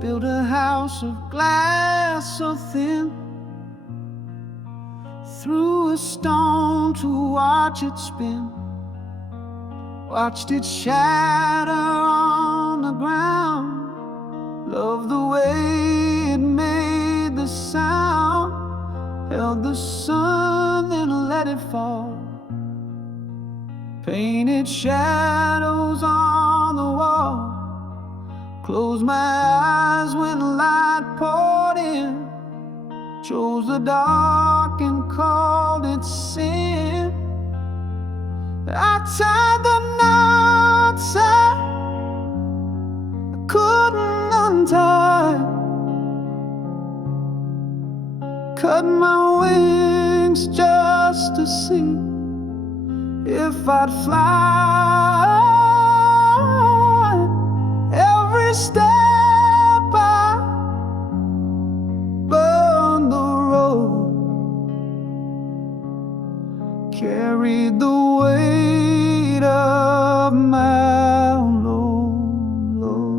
built a house of glass so thin, threw a stone to watch it spin, watched it shatter on the ground, loved the way it made the sound, held the sun then let it fall, painted shadows on the wall, closed my eyes when light poured in, chose the dark and called it sin. I tied the knots I couldn't untie, cut my wings just to see if I'd fly. Every step I burned the road, carried the weight of my own load.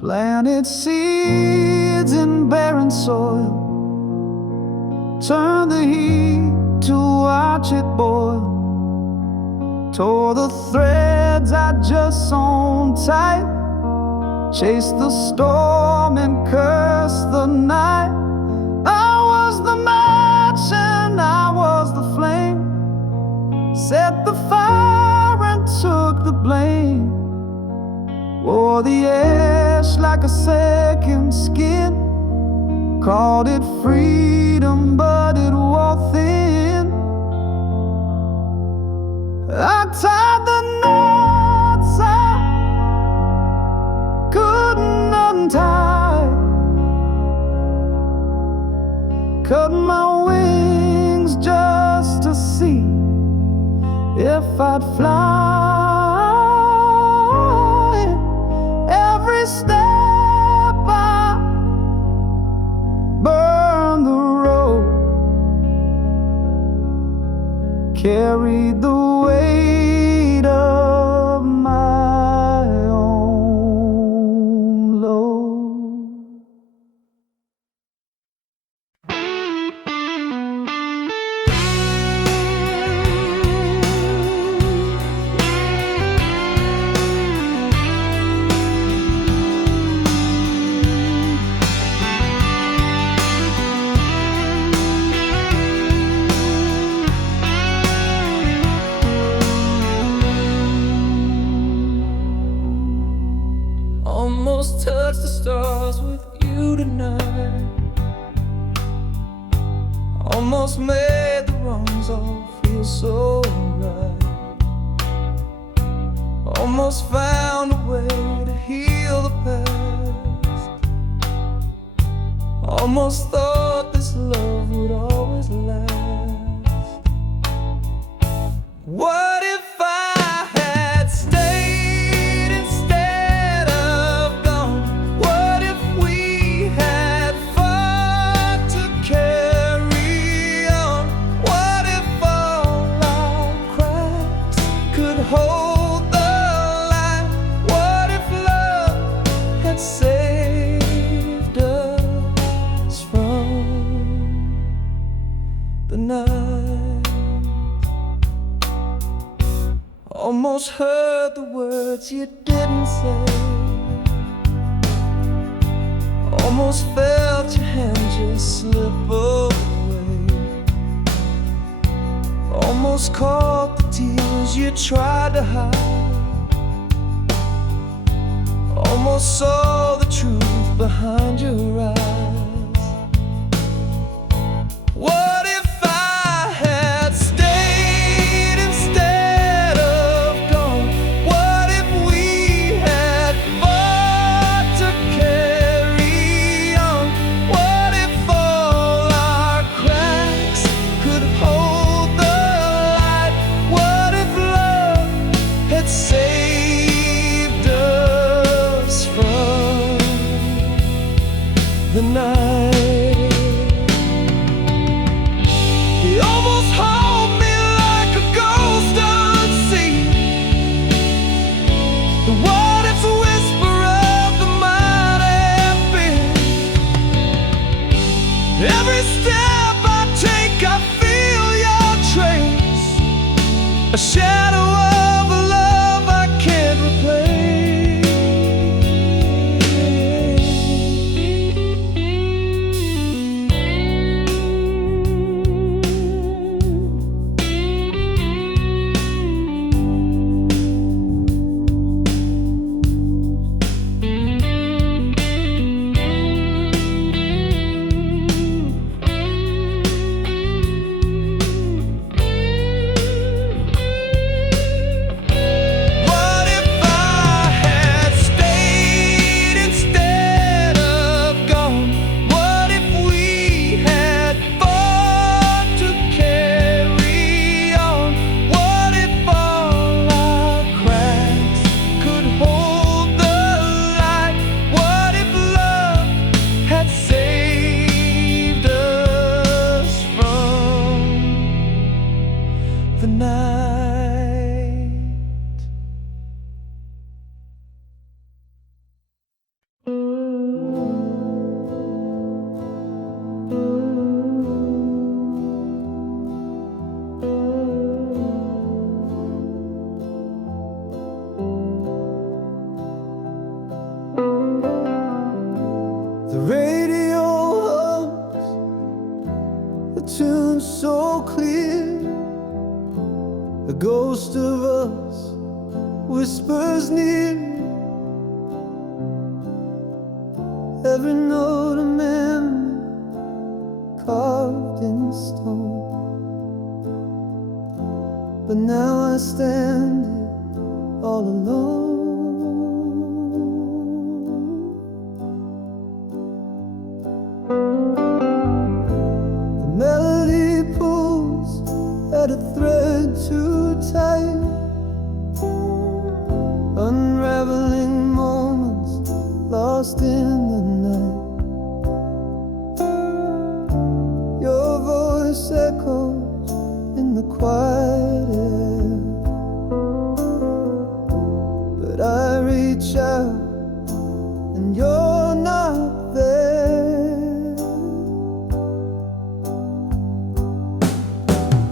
Planted seeds in barren soil, turned the heat to watch it boil, tore the threads I just sewn tight, chased the storm and cursed the night. I was the match and I was the flame, set the fire and took the blame, wore the ash like a second skin, called it freedom but it wore thin. I tied the knots I couldn't untie, cut my wings just to see if I'd fly. Every step I burned the road, carried the weight of my own load. Almost touched the stars with you tonight, almost made the wrongs all feel so right, almost found a way to heal the past, almost thought this love would always last. What if I had stayed instead of gone? What if we had fought to carry on? What if all our cracks could hold the light? What if love had saved us from the night? Almost heard the words you didn't say, almost felt your hand just slip away, almost caught the tears you tried to hide, almost saw the truth behind your eyes. What if I had stayed instead of gone? What if we had fought to carry on? What if all our cracks could hold the light? What if love had saved us from What if the whisper of the mighty beast? Every step I take, I feel your trace, a shadow of a love I can't replace. The night. The radio hums a tune so clear. The ghost of us whispers near. Every note a memory carved in stone. But now I stand here all alone. The melody pulls at a thread too tight, unraveling moments lost in the night. Your voice echoes in the quiet air, but I reach out and you're not there.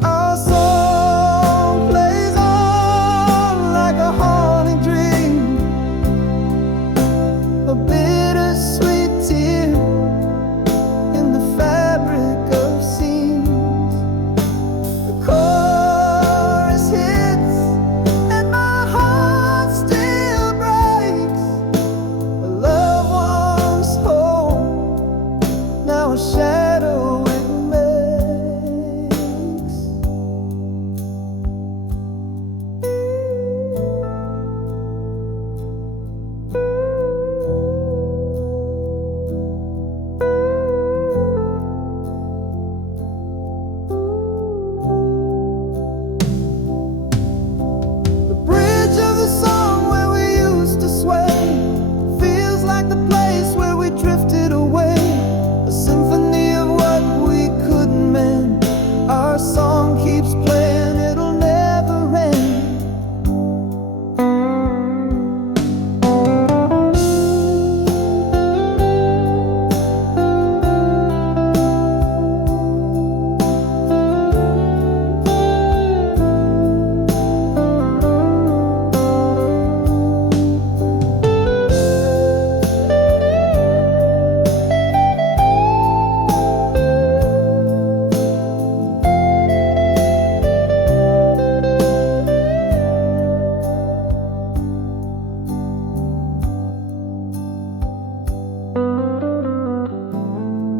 Our song plays on like a haunting dream, a bittersweet tear in the fabric of scenes. The chorus hits and my heart still breaks. A loved one's home, now a shadow it makes. The bridge of the song where we used to sway feels like the place where we drifted away. A symphony of what we couldn't mend. Our song keeps playing, it'll never end.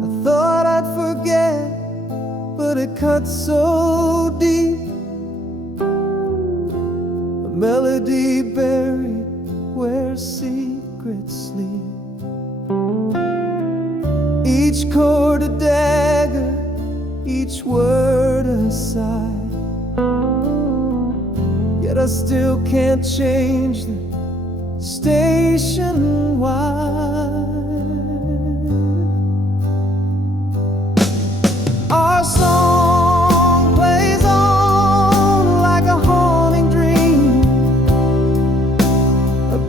I thought I'd forget, but it cuts so deep. A melody buried where secrets sleep. Each chord a dagger, each word a sigh. Yet I still can't change the station wide. Our song plays on like a haunting dream, a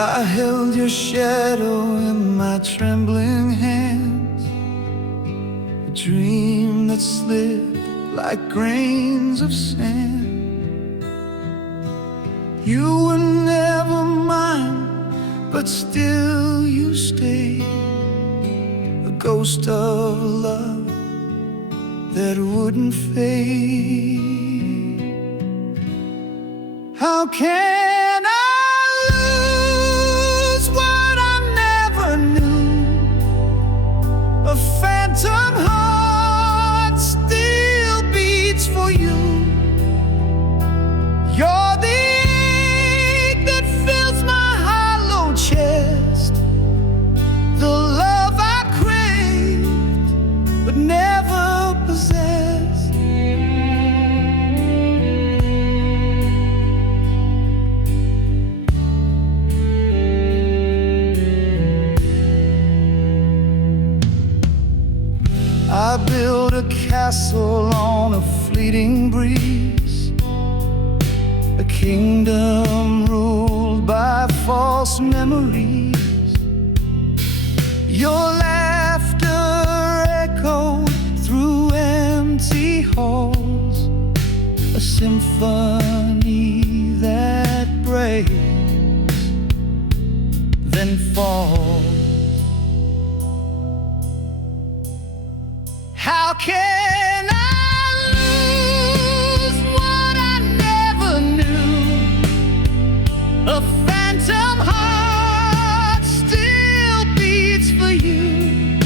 I held your shadow in my trembling hands, a dream that slipped like grains of sand. You were never mine, but still you stayed, a ghost of love that wouldn't fade. How can I lose what I never knew? A phantom heart still beats for you. You're the ache that fills my hollow chest, the love I craved but never possessed. I built a castle on a fleeting breeze, a kingdom ruled by false memories. Your laughter echoed through empty halls, a symphony that breaks, then falls. How can I lose what I never knew? A phantom heart still beats for you.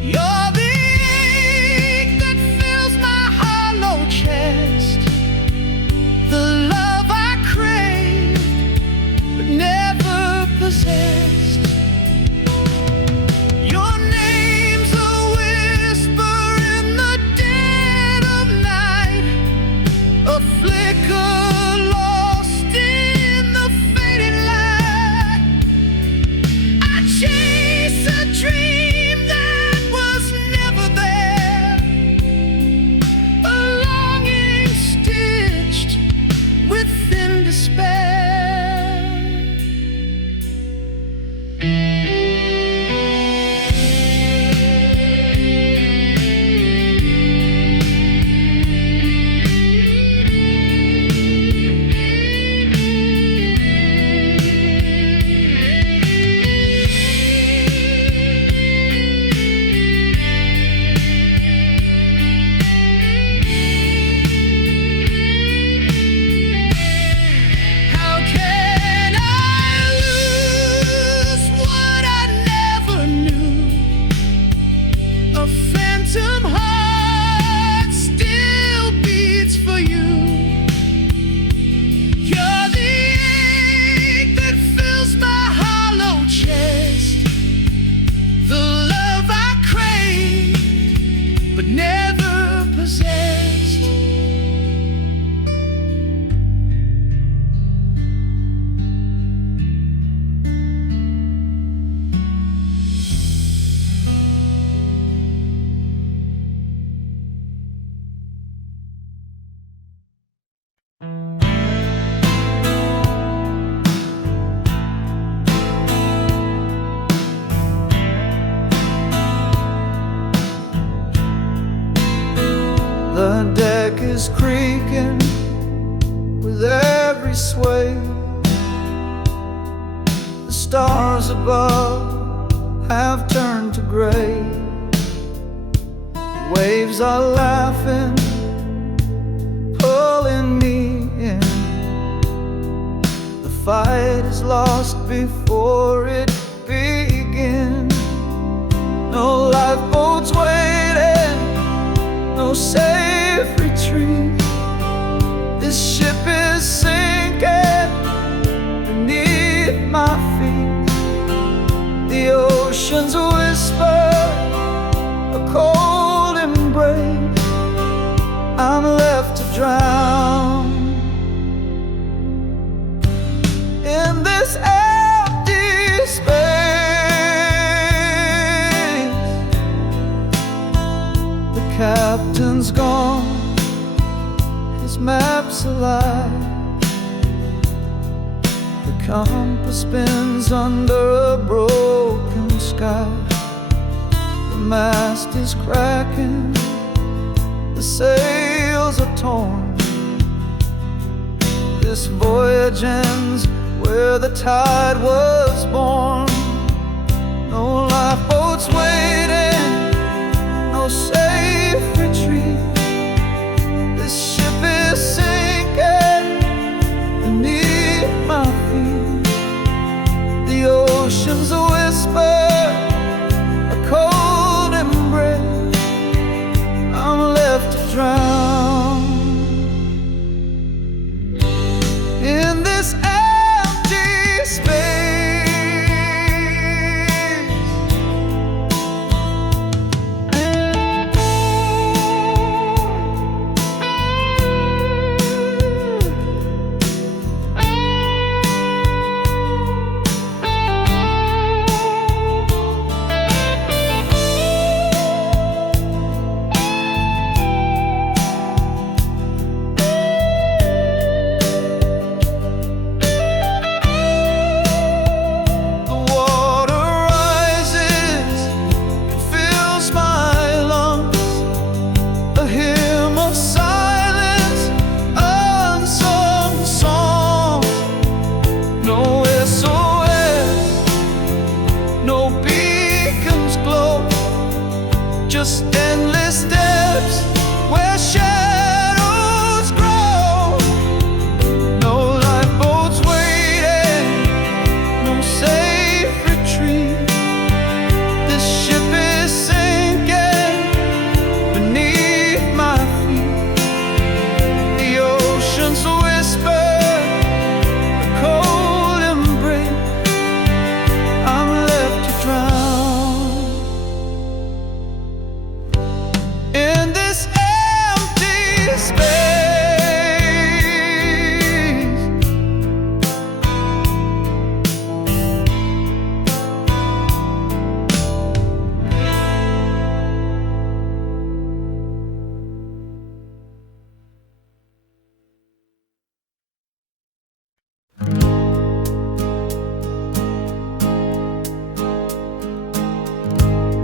You're the ache that fills my hollow chest, the love I craved but never possessed. Your name's a whisper in the dead of night, a flicker lost in the fading light. I chase a dream that was never there, a longing stitched within despair. How can I lose what I never knew? A phantom heart still beats for you. You're the ache that fills my hollow chest, the love I crave but never possessed. The deck is creaking with every sway. The stars above have turned to gray. Waves are laughing, pulling me in. The fight is lost before it begins. No lifeboats waiting, no safe retreat. This ship is sinking beneath my feet. The ocean's whisper, a cold embrace. I'm left to drown in this empty space. The captain's gone, his map's alive. The compass spins under a broken sky. The mast is cracking, the sails are torn. This voyage ends where the tide was born. No lifeboats waiting, no safe retreat. This ship is sinking beneath my feet. The ocean's a whisper, a cold embrace. I'm left to drown in this empty space. Just endless steps where shadows grow. No lifeboats waiting, no safe retreat. This ship is sinking beneath my feet. The ocean's a whisper, a cold embrace. I'm left to drown in this empty space.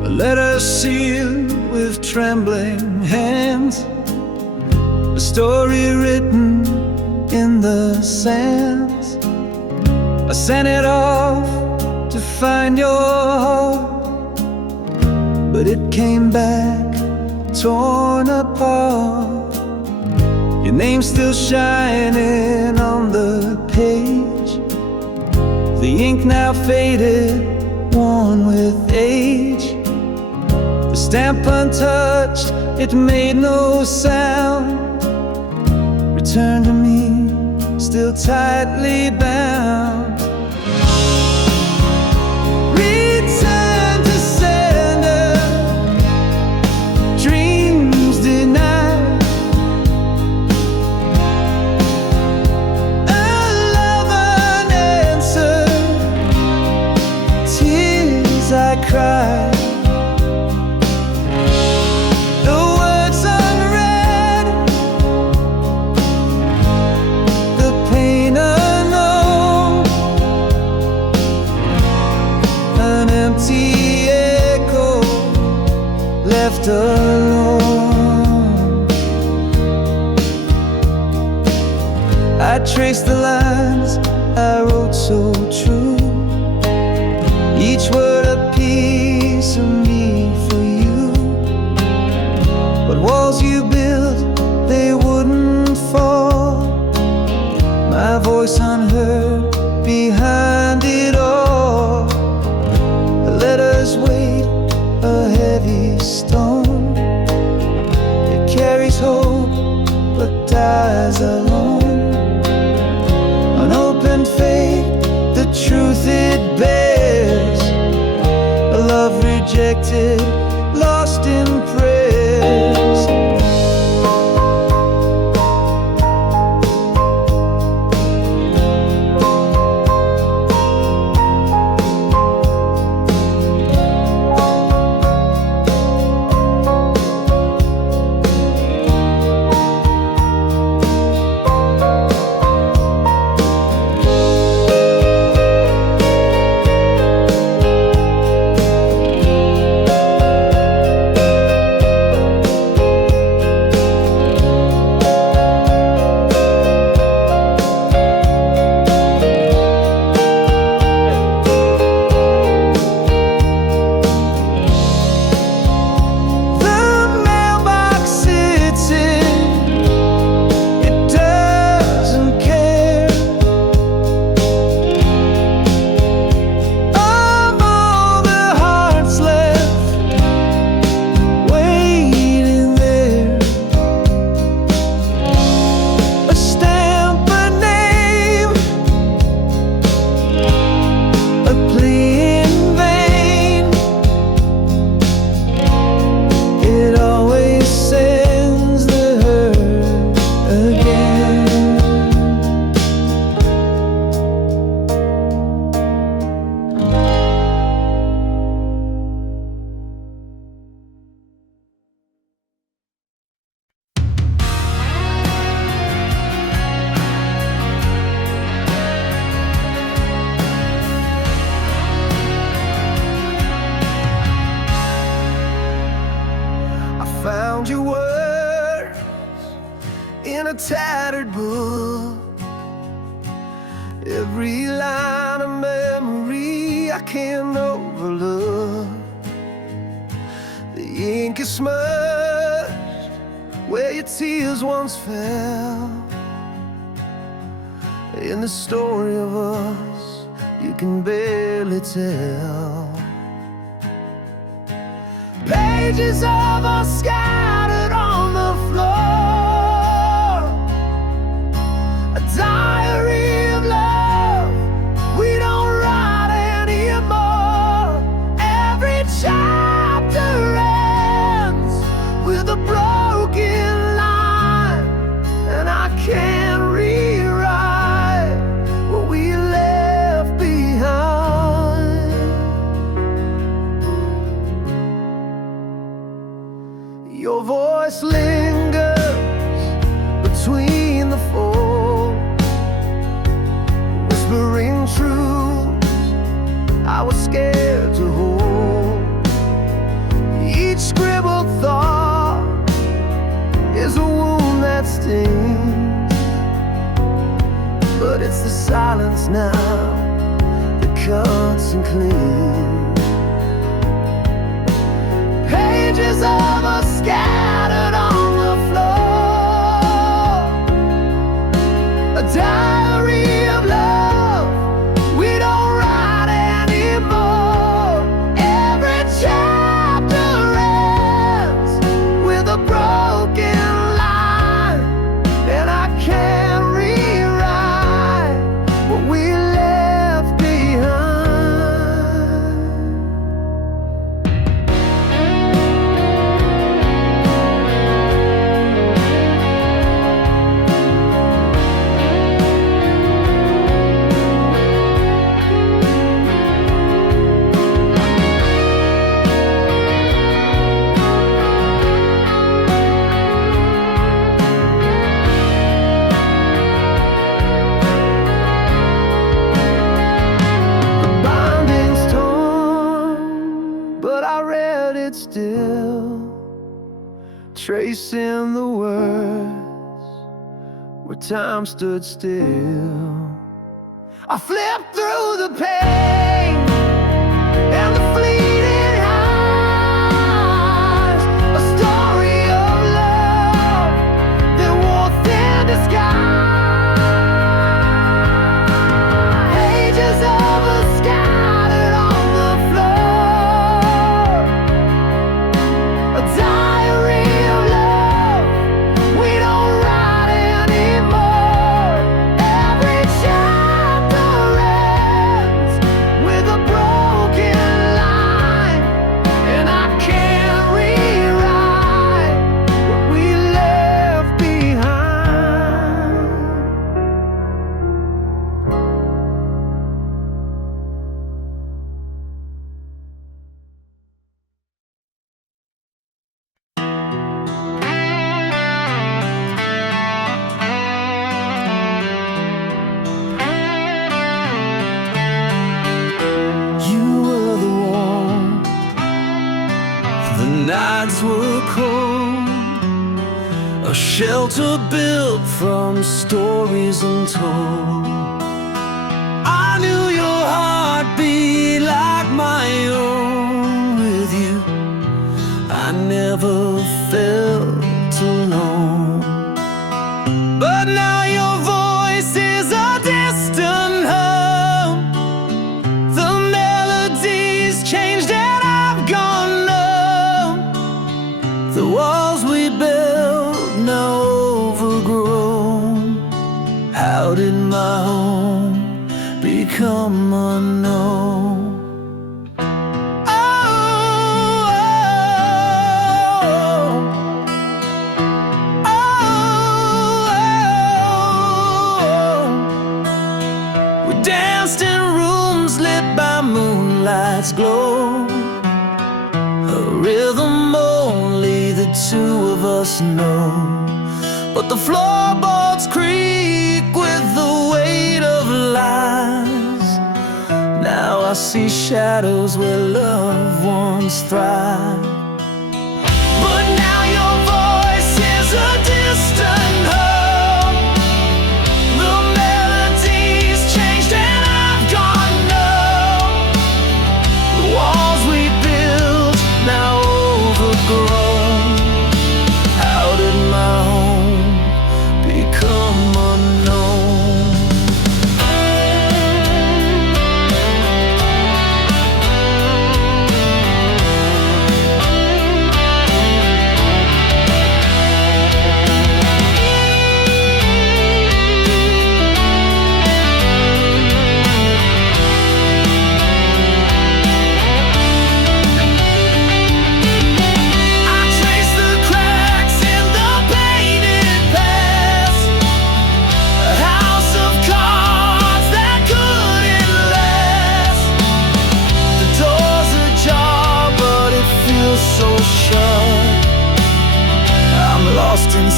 A letter sealed with trembling hands, a story written in the sands. I sent it off to find your heart, but it came back torn apart. Your name's still shining on the page, the ink now faded, worn with age. The stamp untouched, it made no sound. Return to me, still tightly bound. Return to sender, dreams denied. A love unanswered, tears I cried. Left alone, I traced the lines I wrote so true, each word a piece of me for you. But walls you built, they wouldn't fall, my voice unheard behind it all. The letters weighed a heavy stone, it carries hope but dies alone. Unopened fate, the truth it bears, a love rejected, lost in prayers. a tattered book. Every line of memory I can't overlook. The ink is smudged where your tears once fell. In the story of us you can barely tell. Pages of us scattered on the floor, a diary of love we don't write anymore. Every chapter ends with a broken line, and I can't rewrite what we left behind. Your voice lingers between the folds, whispering truths I was scared to hold. Each scribbled thought is a wound that stings, but it's the silence now that cuts and cleans. Pages of us scattered on the floor, a diary of love we don't write anymore. Every chapter ends with a broken line, and I can't rewrite what we left behind. Binding's torn, but I read it still, tracing the words where time stood still. I flipped through the pain and the fleeting highs, a story of love that wore thin disguise. Pages of us scattered on the floor, a diary of love we don't write anymore. Every chapter ends with a broken line, and I can't rewrite what we left behind. You were the warmth, the nights were cold, a shelter built from stories untold. I knew your heart beat like my own. With you I never felt alone. But now your voice is a distant hum. The melodies changed and I've gone numb. The walls we built now overgrown. How did my home become unknown? Danced in rooms lit by moonlight's glow, a rhythm only the two of us know. But the floorboards creak with the weight of lies. Now I see shadows where love once thrived. But now your voice is a distant hum.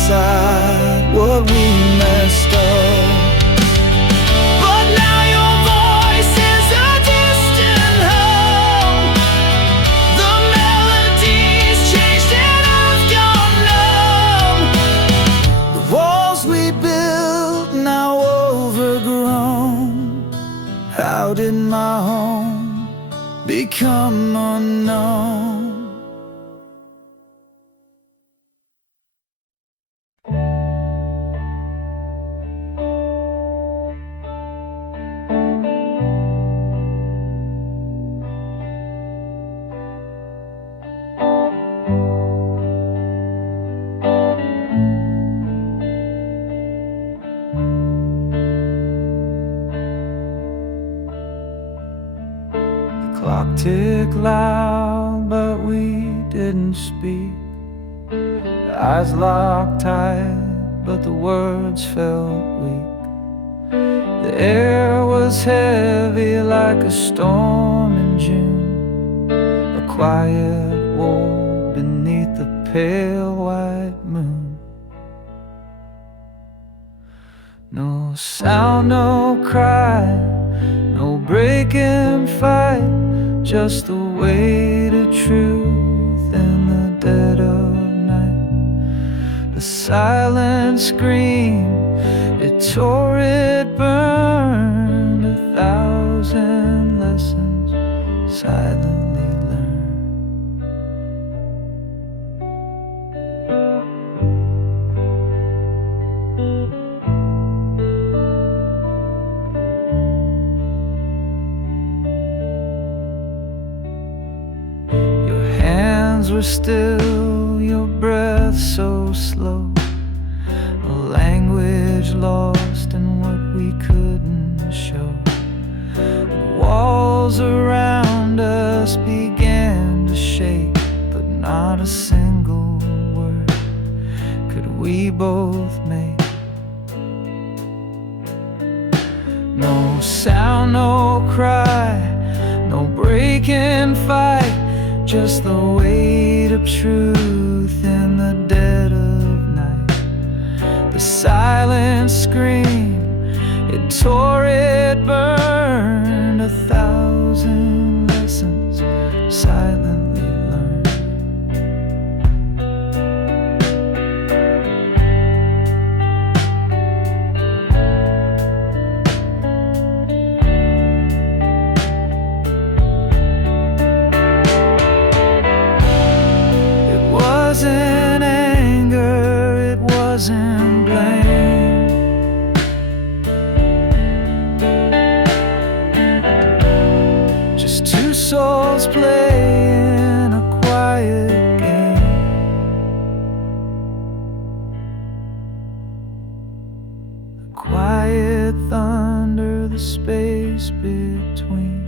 aside what we messed up. But now your voice is a distant hum. The melodies changed and I've gone numb. The walls we built now overgrown. How did my home become unknown? Clock ticked loud, but we didn't speak. The eyes locked tight, but the words felt weak. The air was heavy like a storm in June, a quiet war beneath the pale white moon. No sound, no cry, no breaking fight, just the weight of truth in the dead of night. The silent scream, it tore, it burned, 1,000 lessons silently learned. Were still, your breath so slow, a language lost in what we couldn't show. The walls around us began to shake, but not a single word could we both make. No sound, no cry, no breaking fight, just the weight of truth in the dead of night. The silent scream, it tore, it burned, 1,000 lessons silently learned. Wasn't anger, it wasn't blame. Just two souls playing a quiet game. The quiet thunder, the space between,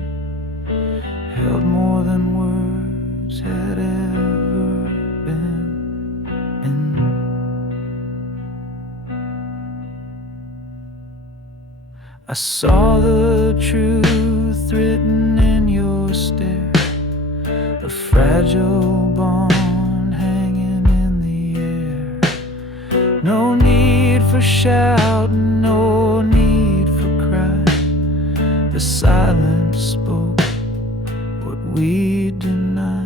held more than words had ever been. I saw the truth written in your stare, a fragile bond hanging in the air. No need for shouting, no need for crying. The silence spoke what we denied.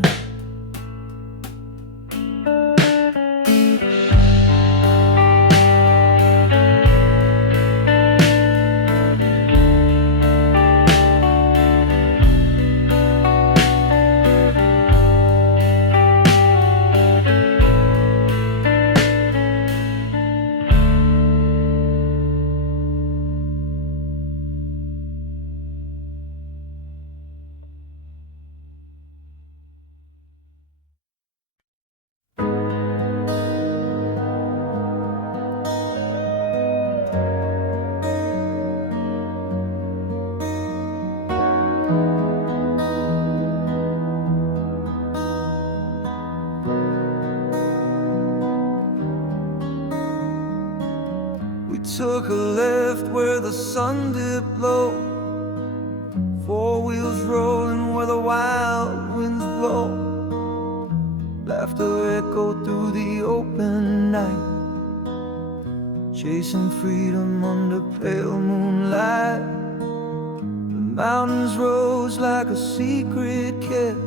Took a left where the sun dipped low, four wheels rolling where the wild winds blow. Laughter echoed through the open night, chasing freedom under pale moonlight. The mountains rose like a secret kept,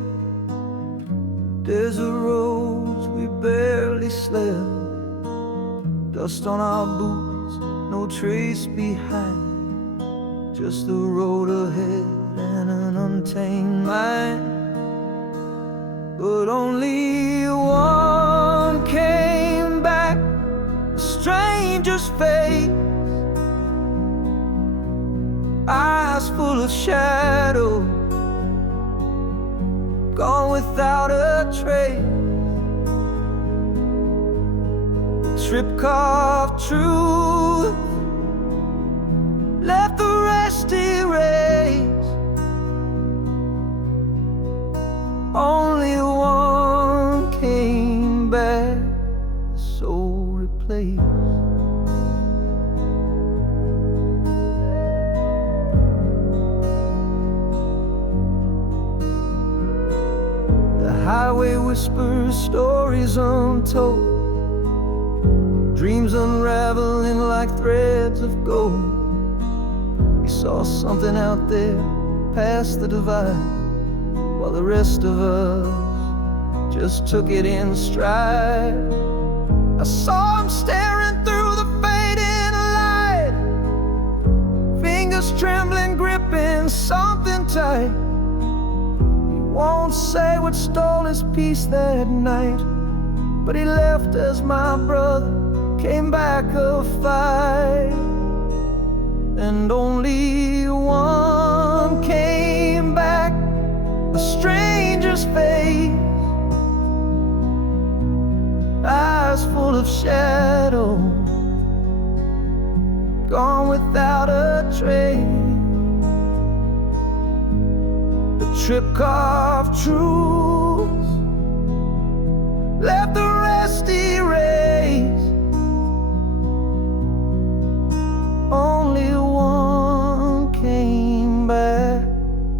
desert roads we barely slept. Dust on our boots, no trace behind, just the road ahead and an untamed mind. But only one came back, a stranger's face, eyes full of shadow, gone without a trace. Trip carved truth, left the rest erased. Only one came back, the soul replaced. The highway whispers stories untold, dreams unraveling like threads of gold. We saw something out there past the divide, while the rest of us just took it in stride. I saw him staring through the fading light, fingers trembling, gripping something tight. He won't say what stole his peace that night, but he left as my brother came back a fight. And only one came back, a stranger's face, eyes full of shadow, gone without a trace. The trip carved truth, left the rest erased. Only one came back,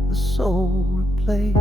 the soul replaced.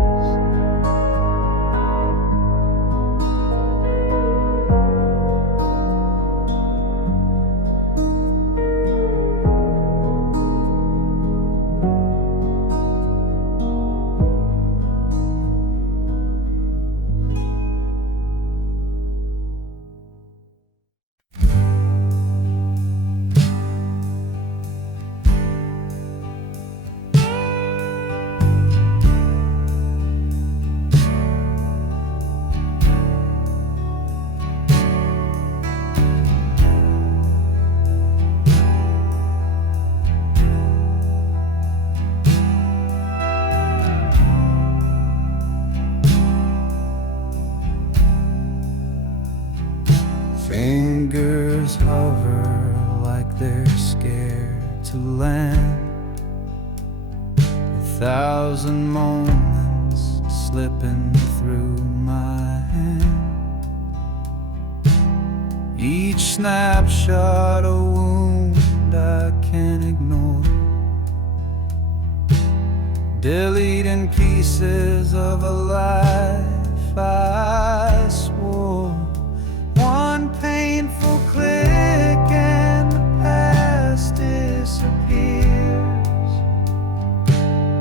Fingers hover like they're scared to land. 1,000 moments slipping through my hand. Each snapshot a wound I can't ignore, deleting pieces of a life I swore. One painful click and the past disappears,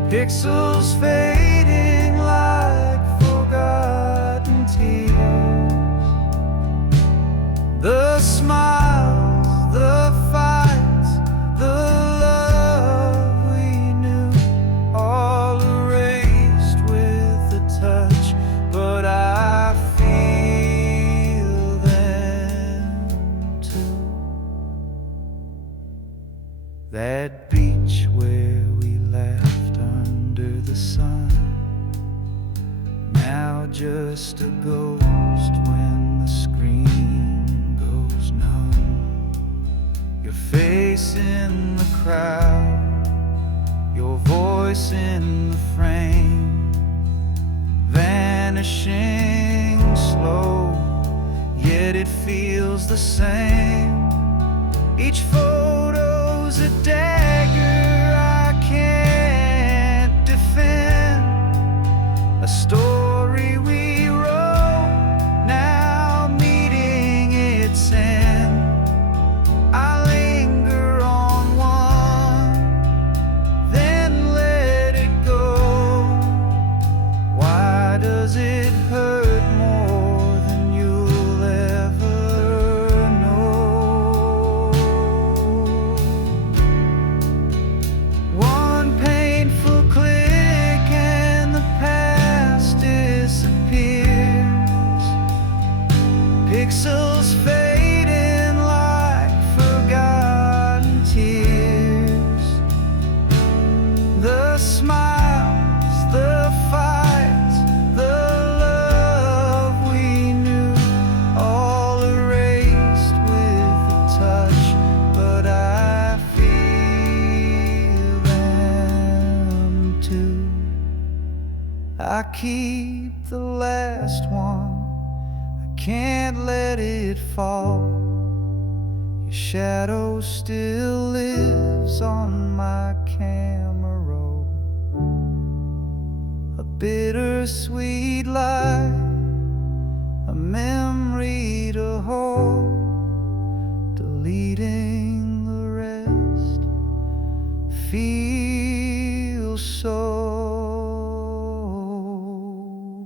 pixels fading like forgotten tears. The smiles, the fights, the love we knew, all erased with a touch, but I that beach where we laughed under the sun, now just a ghost when the screen goes numb. Your face in the crowd, your voice in the frame, vanishing slow, yet it feels the same. Each photo's a dagger I can't defend, a story we wrote, now meeting its end. I does it hurt more than you'll ever know? One painful click and the past disappears. Pixels fading like forgotten tears. The smiles, the fights, the love we knew, all erased with a touch, but I feel them too. I keep the last one, I can't let it fall. Your shadow still lives on my camera roll. A bittersweet lie, a memory to hold. Deleting the rest feels so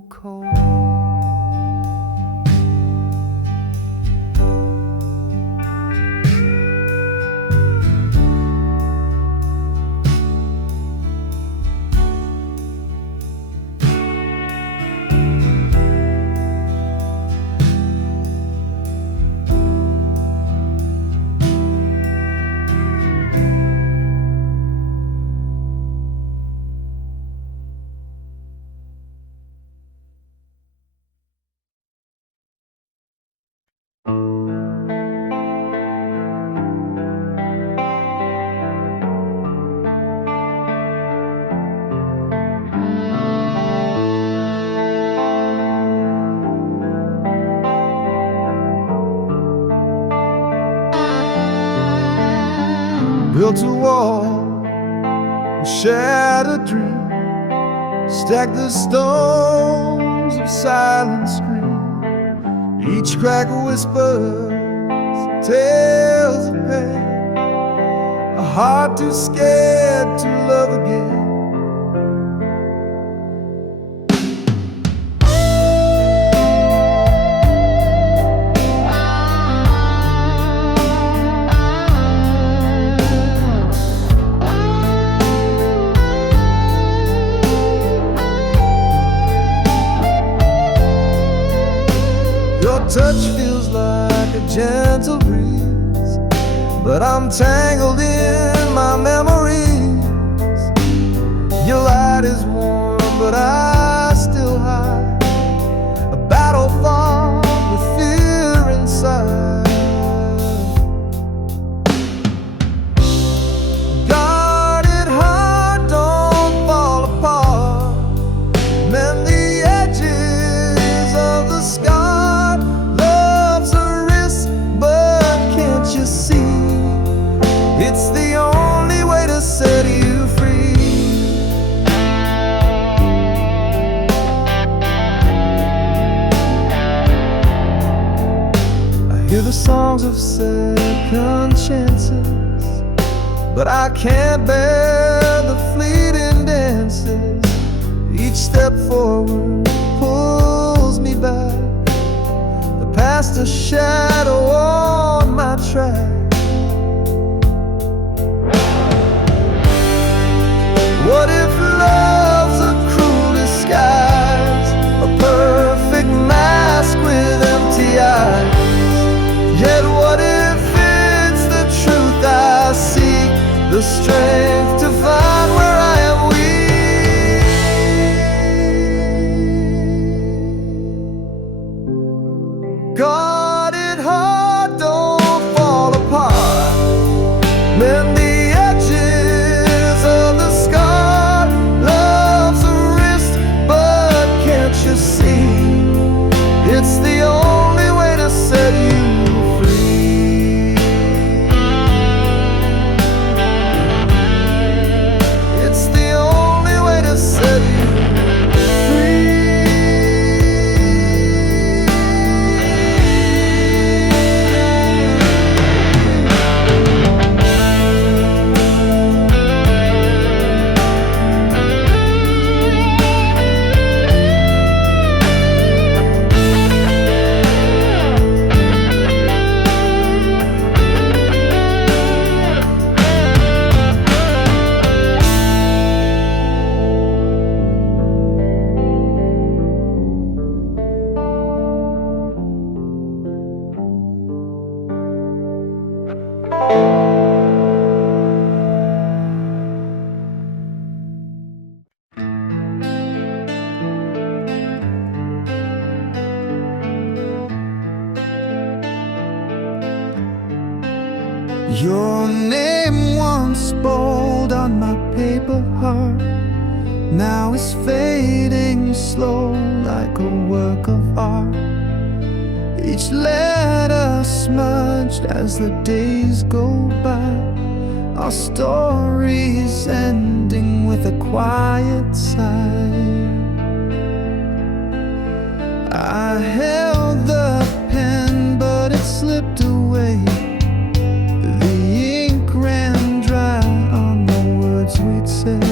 cold. Built a wall, shattered dream, stack the stones of silent scream. Each crack whispers tales of pain, a heart too scared to love again. Your touch feels like a gentle breeze, but I'm tangled in my memories. Your light is warm, but I still hide a battle fought with fear inside. Guarded heart, don't fall apart. Mend the edges of the scar. It's the only way to set you free. I hear the songs of second chances, but I can't bear the fleeting dances. Each step forward pulls me back, the past a shadow on my track. What if love's a cruel disguise, a perfect mask with empty eyes? Yet what if it's the truth I seek, the strength to find where I am weak? Guarded heart, Your name once bold on my paper heart now is fading slow like a work of art. Each letter smudged as the days go by. Our story's ending with a quiet sigh. I held the pen, but it slipped away. The ink ran dry on the words we'd said.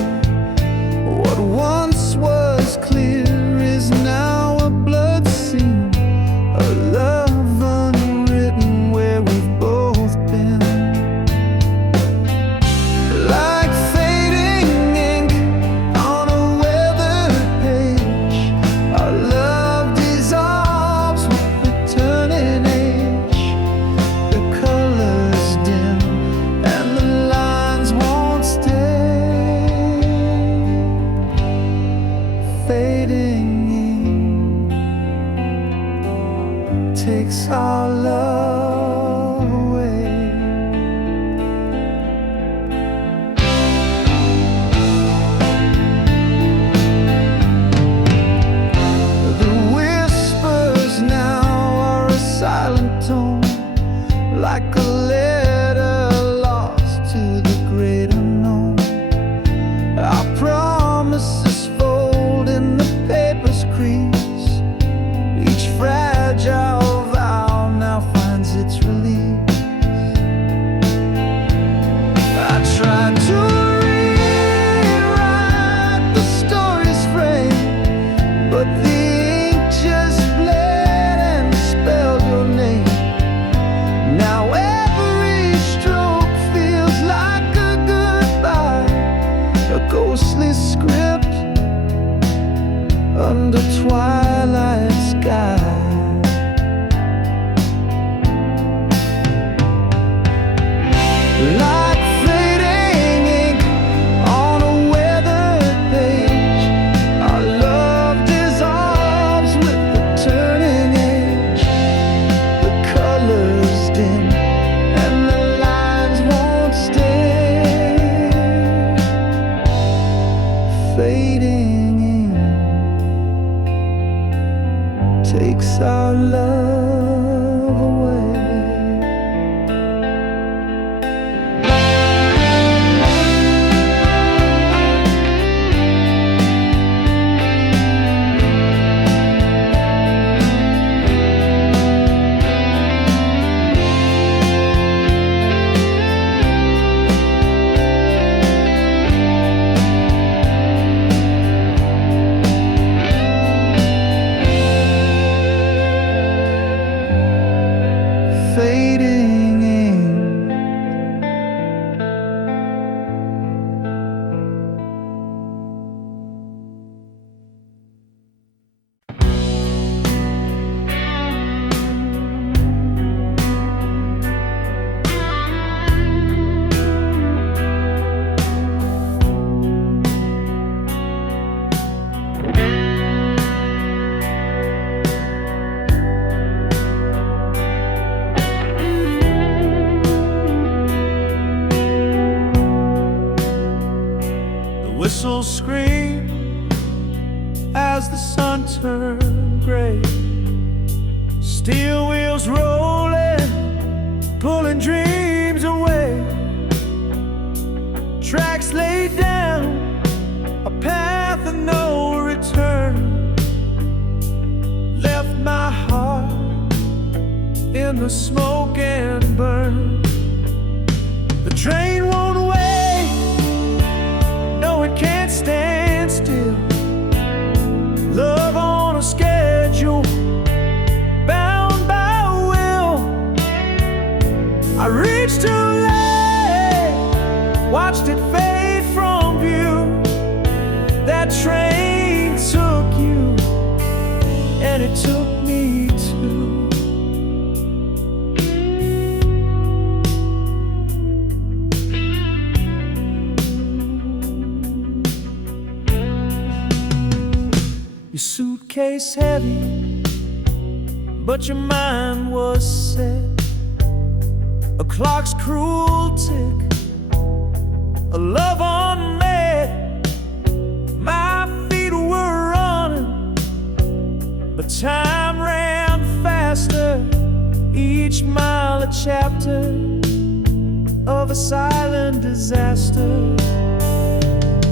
What once was clear is now a blood scene, a love unwritten where we've both been. Like fading ink on a weathered page, our love dissolves with the turning age. The colors dim and the lines won't stay. Fading ink takes our love away. The whispers now are a silent tone, like a letter lost to the great unknown. Our promises fold in the paper's crease. Each fragile vow now finds its release. I tried to rewrite the story's frame, but the ink just bled and spelled your name. Now every stroke feels like a goodbye, a ghostly script under twilight sky. Like fading ink on a weathered page, our love dissolves with the turning age. The colors dim and the lines won't stay. Fading ink takes our love away. Fading ink. The whistles scream as the sun turns gray. Steel wheels rolling, pulling dreams away. Tracks laid down, a path of no return. Left my heart in the smoke and burn. The train won't wait, no, it can't stand still. Love on a schedule, bound by will. I reached too late, watched it fade from view. That train took you, and it took me too. Your suitcase heavy, but your mind was set. a clock's cruel tick, a love unmet. My feet were running, but time ran faster. Each mile a chapter of a silent disaster.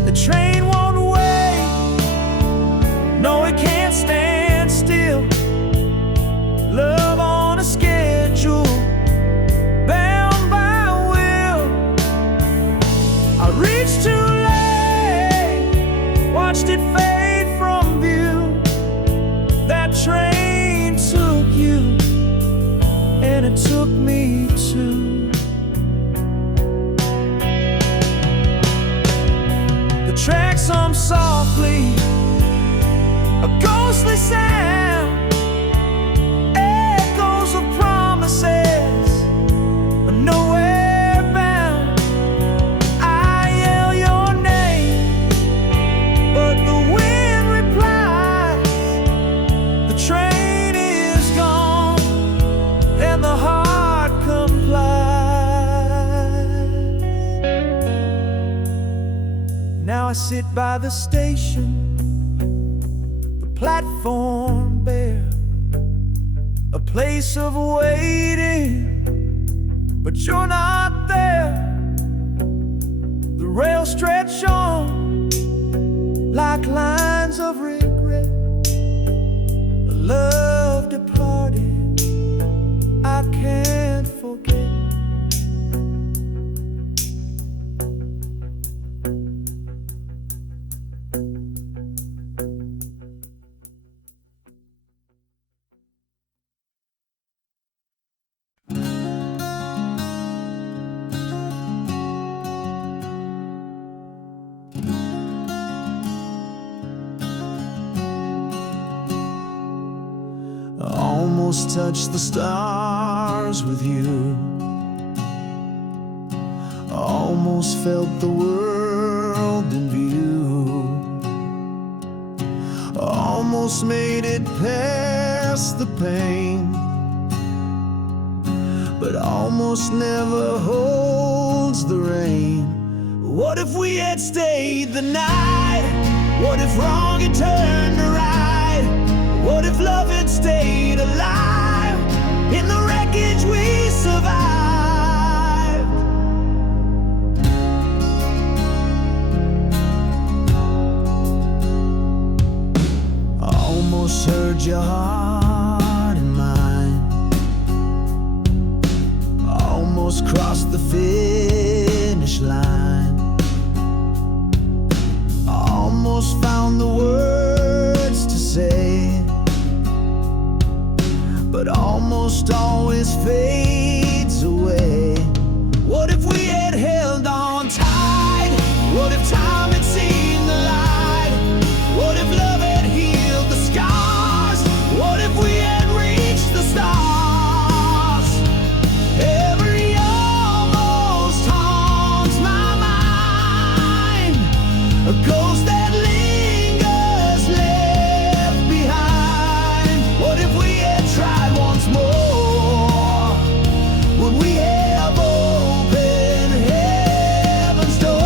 The train won't wait, no, it can't stand still. Love on a schedule, bound by will. I reached too late, watched it fade from view. That train took you, and it took me too. The tracks hum softly, a ghostly sound, echoes of promises, but nowhere bound. I yell your name, but the wind replies. The train is gone, and the heart complies. Now I sit by the station, platform bare, a place of waiting, but you're not there. The rails stretch on like lines of regret. A love departed, I can't forget. Almost touched the stars with you, almost felt the world in view, almost made it past the pain, but almost never holds the rain. What if we had stayed the night? What if wrong had turned to right? What if love had stayed alive? In the wreckage we survived. Almost heard your heart and mine, almost crossed the finish line, almost found the words to say, but almost always fades away. What if we had held on tight? What if time had seen the light? What if love had healed the scars? What if we had reached the stars? Every almost haunts my mind, a ghost that lingers left behind. What if we had tried once more? Would we have opened heaven's door?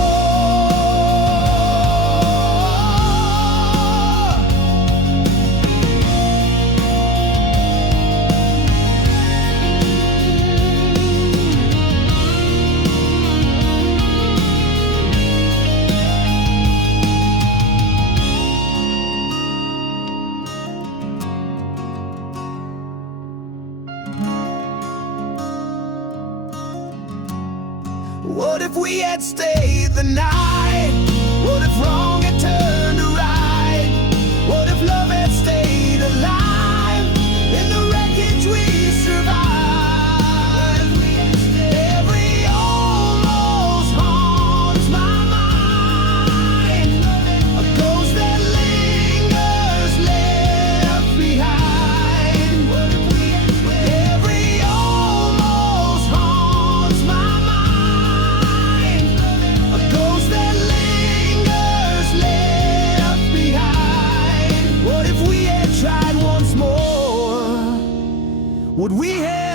What if we had stayed the night? What if wrong had turned to right? What if love had stayed alive? In the wreckage we survived. Every almost haunts my mind, a ghost that lingers left behind. Every almost haunts my mind, a ghost that lingers left behind. What if we had tried once more? Would we have